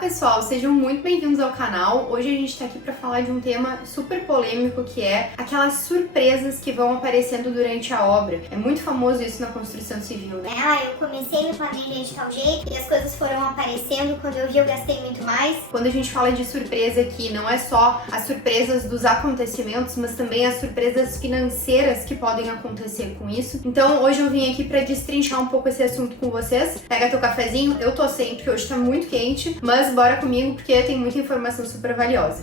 pessoal, sejam muito bem-vindos ao canal. Hoje a gente tá aqui pra falar de um tema super polêmico, que é aquelas surpresas que vão aparecendo durante a obra. É muito famoso isso na construção civil, né? Eu comecei no planilha de tal jeito e as coisas foram aparecendo, quando eu vi eu gastei muito mais. Quando a gente fala de surpresa aqui, não é só as surpresas dos acontecimentos, mas também as surpresas financeiras que podem acontecer com isso. Então hoje eu vim aqui pra destrinchar um pouco esse assunto com vocês. Pega teu cafezinho, eu tô sem, porque hoje tá muito quente, mas bora comigo porque tem muita informação super valiosa.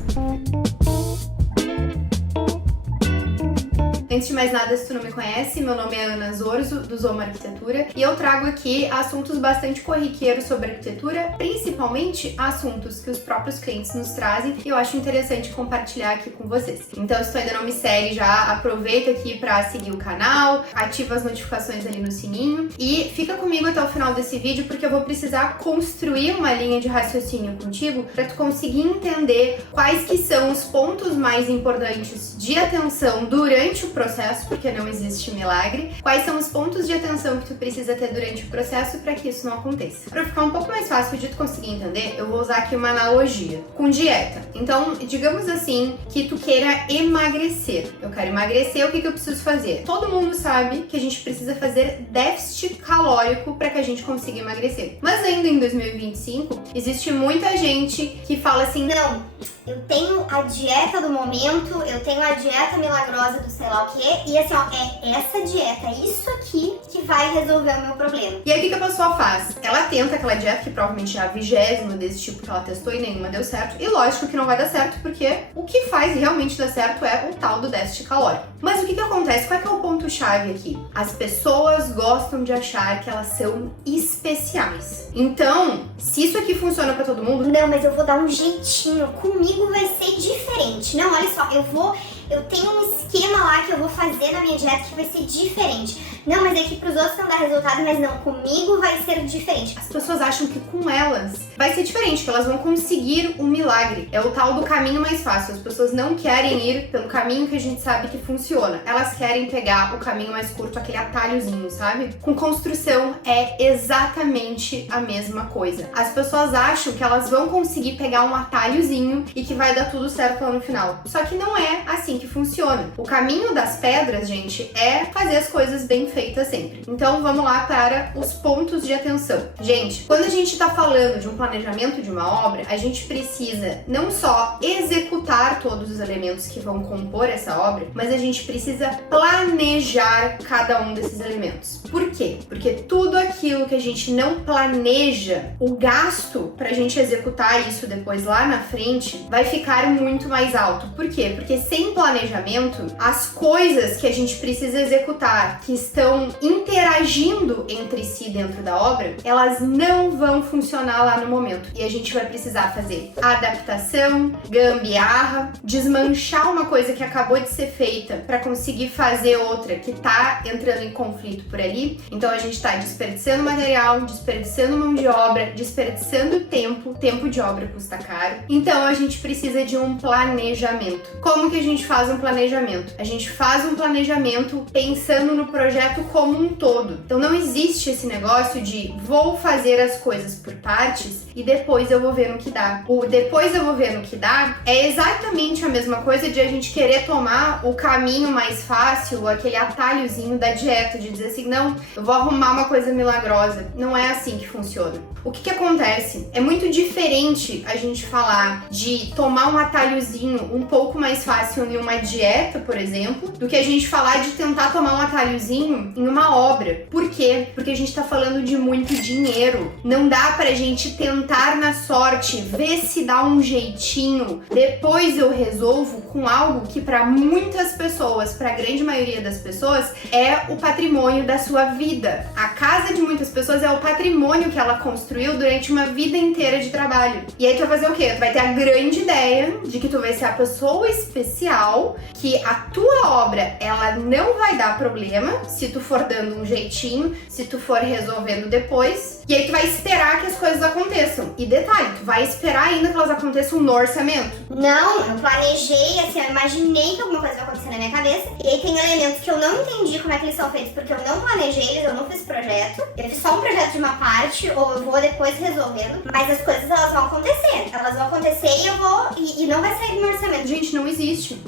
Antes de mais nada, se tu não me conhece, meu nome é Ana Zorzo, do Zoma Arquitetura, e eu trago aqui assuntos bastante corriqueiros sobre arquitetura, principalmente assuntos que os próprios clientes nos trazem, e eu acho interessante compartilhar aqui com vocês. Então, se tu ainda não me segue, já aproveita aqui pra seguir o canal, ativa as notificações ali no sininho, e fica comigo até o final desse vídeo, porque eu vou precisar construir uma linha de raciocínio contigo pra tu conseguir entender quais que são os pontos mais importantes de atenção durante o processo, porque não existe milagre. Quais são os pontos de atenção que tu precisa ter durante o processo para que isso não aconteça? Para ficar um pouco mais fácil de tu conseguir entender, eu vou usar aqui uma analogia com dieta. Então, digamos assim, que tu queira emagrecer. Eu quero emagrecer, o que eu preciso fazer? Todo mundo sabe que a gente precisa fazer déficit calórico para que a gente consiga emagrecer. Mas ainda em 2025, existe muita gente que fala assim, Não, eu tenho a dieta do momento, eu tenho a dieta milagrosa do sei lá o quê, e assim, ó, é essa dieta, é isso aqui que vai resolver o meu problema. E aí o que a pessoa faz? Ela tenta aquela dieta, que provavelmente é a 20ª desse tipo que ela testou e nenhuma deu certo, e lógico que não vai dar certo, porque o que faz realmente dar certo é o tal do déficit calórico. Mas o que acontece? Qual é que é o ponto-chave aqui? As pessoas gostam de achar que elas são especiais. Então, se isso aqui funciona pra todo mundo, Não, mas eu vou dar um jeitinho, comigo vai ser diferente. Não, olha só, eu tenho um esquema lá que eu vou fazer na minha dieta que vai ser diferente. Não, mas é que pros outros não dá resultado, mas não, comigo vai ser diferente. as pessoas acham que com elas vai ser diferente, que elas vão conseguir um milagre. É o tal do caminho mais fácil. As pessoas não querem ir pelo caminho que a gente sabe que funciona. Elas querem pegar o caminho mais curto, aquele atalhozinho, sabe? Com construção é exatamente a mesma coisa. As pessoas acham que elas vão conseguir pegar um atalhozinho e que vai dar tudo certo lá no final. Só que não é assim que funciona. O caminho das pedras, gente, é fazer as coisas bem feitas sempre. Então vamos lá para os pontos de atenção. Gente, quando a gente tá falando de um planejamento de uma obra, a gente precisa não só executar todos os elementos que vão compor essa obra, mas a gente precisa planejar cada um desses elementos. Por quê? Porque tudo aquilo que a gente não planeja, o gasto pra gente executar isso depois lá na frente vai ficar muito mais alto. Por quê? Porque sem planejamento, as coisas que a gente precisa executar, que estão interagindo entre si dentro da obra, elas não vão funcionar lá no momento. E a gente vai precisar fazer adaptação, gambiarra, desmanchar uma coisa que acabou de ser feita para conseguir fazer outra que tá entrando em conflito por ali. Então a gente tá desperdiçando material, desperdiçando mão de obra, desperdiçando tempo de obra custa caro. Então a gente precisa de um planejamento. Como que a gente faz um planejamento? A gente faz um planejamento pensando no projeto como um todo. Então não existe esse negócio de vou fazer as coisas por partes e depois eu vou ver no que dá. O depois eu vou ver no que dá é exatamente a mesma coisa de a gente querer tomar o caminho mais fácil, aquele atalhozinho da dieta, de dizer assim, não, eu vou arrumar uma coisa milagrosa. Não é assim que funciona. O que acontece? É muito diferente a gente falar de tomar um atalhozinho um pouco mais fácil em uma dieta, por exemplo, do que a gente falar de tentar tomar um atalhozinho em uma obra. Por quê? Porque a gente tá falando de muito dinheiro. Não dá pra gente tentar na sorte, ver se dá um jeitinho, depois eu resolvo com algo que pra muitas pessoas, pra grande maioria das pessoas, é o patrimônio da sua vida. A casa de muitas pessoas é o patrimônio que ela construiu durante uma vida inteira de trabalho. E aí tu vai fazer o quê? Tu vai ter a grande ideia de que tu vai ser a pessoa especial, que a tua obra, ela não vai dar problema se tu for dando um jeitinho, se tu for resolvendo depois. E aí tu vai esperar que as coisas aconteçam. E detalhe, tu vai esperar ainda que elas aconteçam no orçamento. Não, eu planejei, assim, eu imaginei que alguma coisa vai acontecer na minha cabeça. E aí tem elementos que eu não entendi como é que eles são feitos, porque eu não planejei eles, eu não fiz projeto. Eu fiz só um projeto de uma parte, ou eu vou depois resolvendo. Mas as coisas, elas vão acontecer. Elas vão acontecer e eu vou. E não vai sair do meu orçamento. Gente, não existe.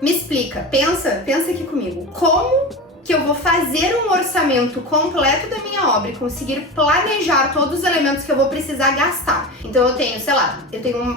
Me explica, pensa aqui comigo. Como que eu vou fazer um orçamento completo da minha obra e conseguir planejar todos os elementos que eu vou precisar gastar? Então eu tenho, sei lá,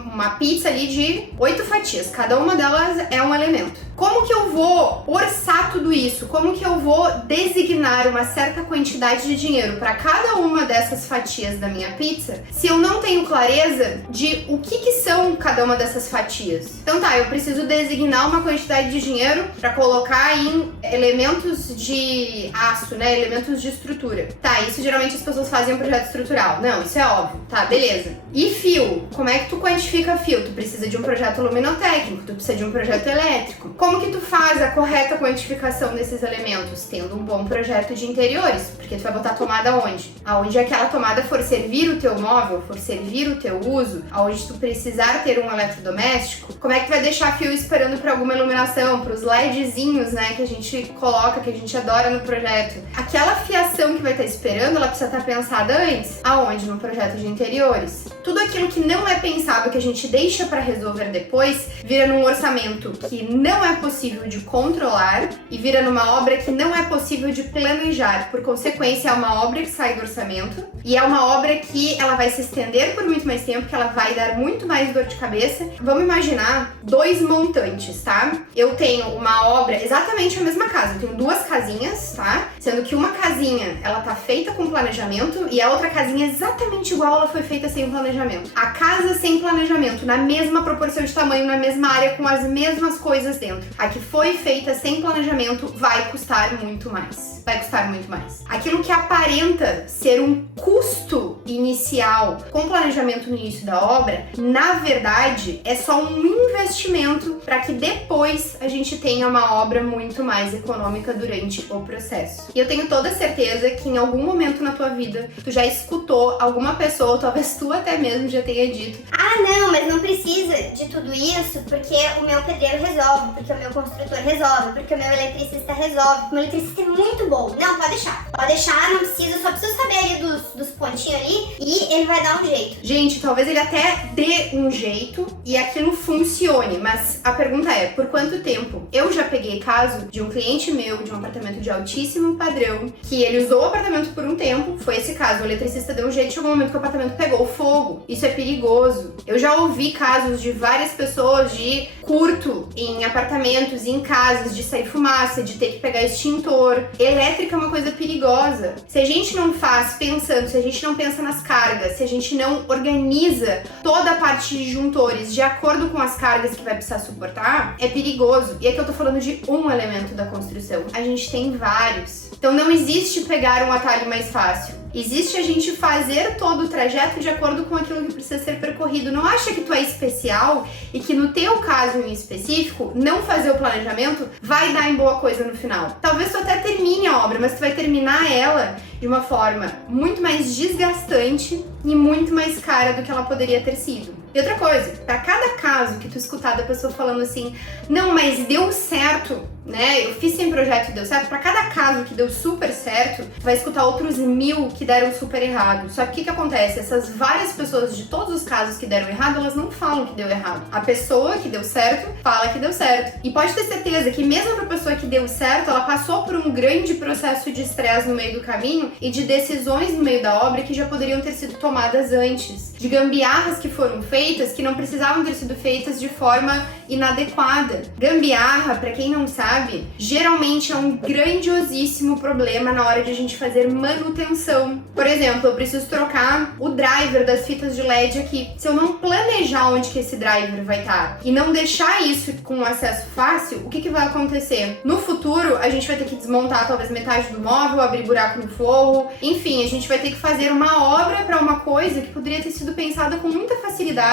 uma pizza ali de 8 fatias, cada uma delas é um elemento. Como que eu vou orçar tudo isso? Como que eu vou designar uma certa quantidade de dinheiro para cada uma dessas fatias da minha pizza, se eu não tenho clareza de o que são cada uma dessas fatias? Então tá, eu preciso designar uma quantidade de dinheiro para colocar em elementos de aço, né? Elementos de estrutura. Tá, isso geralmente as pessoas fazem um projeto estrutural. Não, isso é óbvio. Tá, beleza. E fio? Como é que tu quantifica fio? Tu precisa de um projeto luminotécnico, tu precisa de um projeto elétrico. Como que tu faz a correta quantificação desses elementos? Tendo um bom projeto de interiores, porque tu vai botar a tomada onde? Aonde aquela tomada for servir o teu móvel, for servir o teu uso, aonde tu precisar ter um eletrodoméstico, como é que tu vai deixar fio esperando para alguma iluminação, para os LEDzinhos, né, que a gente coloca, que a gente adora no projeto. Aquela fiação que vai estar esperando, ela precisa estar pensada antes. Aonde? No projeto de interiores. Tudo aquilo que não é pensado, que a gente deixa para resolver depois, vira num orçamento que não é possível de controlar e vira numa obra que não é possível de planejar. Por consequência, é uma obra que sai do orçamento e é uma obra que ela vai se estender por muito mais tempo, que ela vai dar muito mais dor de cabeça. Vamos imaginar 2 montantes, tá? Eu tenho uma obra, exatamente a mesma casa, eu tenho 2 casinhas, tá? Sendo que uma casinha, ela tá feita com planejamento e a outra casinha exatamente igual ela foi feita sem planejamento. A casa sem planejamento, na mesma proporção de tamanho, na mesma área, com as mesmas coisas dentro. A que foi feita sem planejamento vai custar muito mais. Vai custar muito mais. Aquilo que aparenta ser um custo inicial com planejamento no início da obra, na verdade, é só um investimento para que depois a gente tenha uma obra muito mais econômica durante o processo. E eu tenho toda certeza que em algum momento na tua vida, tu já escutou alguma pessoa, ou talvez tu até mesmo já tenha dito: ah, não, mas não precisa de tudo isso porque o meu pedreiro resolve, porque o meu construtor resolve, porque o meu eletricista resolve, porque o meu eletricista é muito bom. Não, pode deixar, não precisa, só precisa saber ali dos pontinhos ali e ele vai dar um jeito. Gente, talvez ele até dê um jeito e aquilo funcione, mas a pergunta é, por quanto tempo? Eu já peguei caso de um cliente meu, de um apartamento de altíssimo padrão, que ele usou o apartamento por um tempo, foi esse caso, o eletricista deu um jeito, chegou um momento que o apartamento pegou fogo. Isso é perigoso. Eu já ouvi casos de várias pessoas de curto em apartamentos, em casas, de sair fumaça, de ter que pegar extintor. Elétrica é uma coisa perigosa. Se a gente não faz pensando, se a gente não pensa nas cargas, se a gente não organiza toda a parte de disjuntores de acordo com as cargas que vai precisar suportar, é perigoso. E aqui eu tô falando de um elemento da construção. A gente tem vários. Então não existe pegar um atalho mais fácil. Existe a gente fazer todo o trajeto de acordo com aquilo que precisa ser percorrido. Não acha que tu é especial e que no teu caso em específico, não fazer o planejamento vai dar em boa coisa no final. Talvez tu até termine a obra, mas tu vai terminar ela de uma forma muito mais desgastante e muito mais cara do que ela poderia ter sido. E outra coisa, para cada caso que tu escutar da pessoa falando assim, não, mas deu certo, né? Eu fiz sem projeto e deu certo. Para cada caso que deu super certo, tu vai escutar outros 1000 que deram super errado. Só que o que acontece? Essas várias pessoas de todos os casos que deram errado, elas não falam que deu errado. A pessoa que deu certo, fala que deu certo. E pode ter certeza que mesmo pra pessoa que deu certo, ela passou por um grande processo de estresse no meio do caminho e de decisões no meio da obra que já poderiam ter sido tomadas antes. De gambiarras que foram feitas que não precisavam ter sido feitas de forma inadequada. Gambiarra, pra quem não sabe, geralmente é um grandiosíssimo problema na hora de a gente fazer manutenção. Por exemplo, eu preciso trocar o driver das fitas de LED aqui. Se eu não planejar onde que esse driver vai estar e não deixar isso com acesso fácil, o que vai acontecer? No futuro, a gente vai ter que desmontar talvez metade do móvel, abrir buraco no forro, enfim, a gente vai ter que fazer uma obra para uma coisa que poderia ter sido pensada com muita facilidade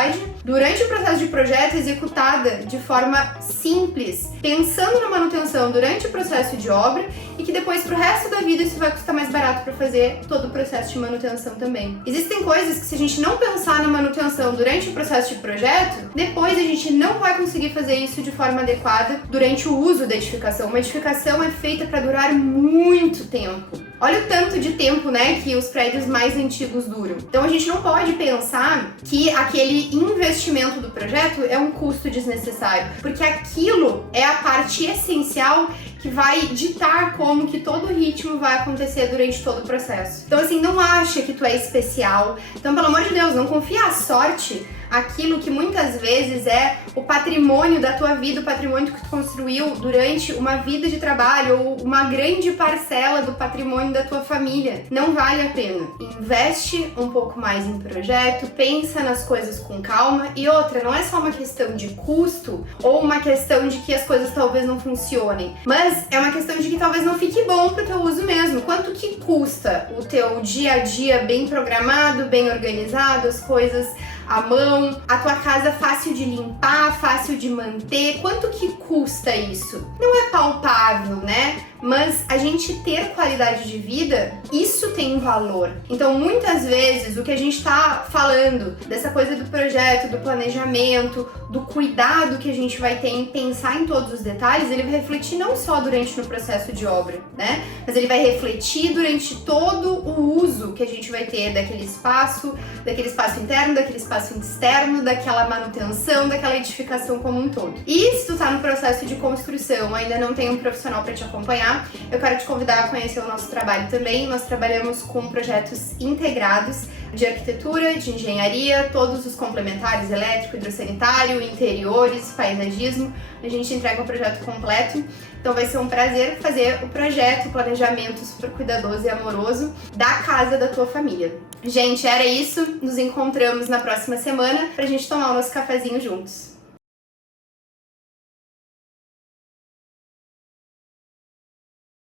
durante o processo de projeto, executada de forma simples, pensando na manutenção durante o processo de obra e que depois pro resto da vida isso vai custar mais barato para fazer todo o processo de manutenção também. Existem coisas que se a gente não pensar na manutenção durante o processo de projeto, depois a gente não vai conseguir fazer isso de forma adequada durante o uso da edificação. Uma edificação é feita para durar muito tempo. Olha o tanto de tempo, né, que os prédios mais antigos duram. Então a gente não pode pensar que aquele investimento do projeto é um custo desnecessário, porque aquilo é a parte essencial que vai ditar como que todo o ritmo vai acontecer durante todo o processo. Então assim, não acha que tu é especial. Então, pelo amor de Deus, não confia a sorte aquilo que muitas vezes é o patrimônio da tua vida, o patrimônio que tu construiu durante uma vida de trabalho ou uma grande parcela do patrimônio da tua família. Não vale a pena. Investe um pouco mais em projeto, pensa nas coisas com calma e outra, não é só uma questão de custo ou uma questão de que as coisas talvez não funcionem, mas é uma questão de que talvez não fique bom pro teu uso mesmo. Quanto que custa o teu dia a dia bem programado, bem organizado, as coisas à mão, a tua casa fácil de limpar, fácil de manter? Quanto que custa isso? Não é palpável, né? Mas a gente ter qualidade de vida, isso tem um valor. Então, muitas vezes, o que a gente tá falando dessa coisa do projeto, do planejamento, do cuidado que a gente vai ter em pensar em todos os detalhes, ele vai refletir não só durante no processo de obra, né? Mas ele vai refletir durante todo o uso que a gente vai ter daquele espaço interno, daquele espaço externo, daquela manutenção, daquela edificação como um todo. E se tu tá no processo de construção, ainda não tem um profissional para te acompanhar, eu quero te convidar a conhecer o nosso trabalho também. Nós trabalhamos com projetos integrados de arquitetura, de engenharia, todos os complementares, elétrico, hidrossanitário, interiores, paisagismo. A gente entrega um projeto completo. Então vai ser um prazer fazer o projeto, o planejamento super cuidadoso e amoroso da casa da tua família. Gente, era isso. Nos encontramos na próxima semana pra gente tomar o nosso cafezinho juntos.